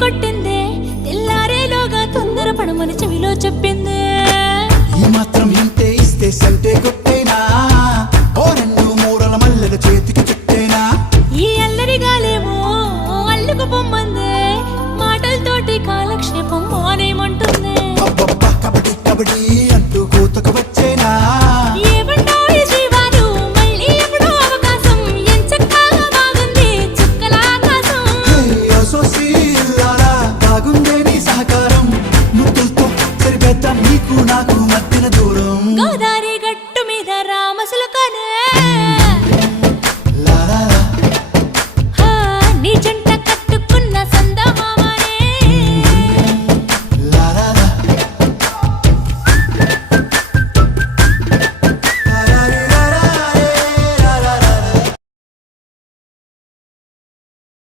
కొట్టిందే తెల్లారేలోగా తొందర పడమని చెవిలో చెప్పిందే ఈ మాత్రం ఇంతే ఇస్తే సంటే కొట్ట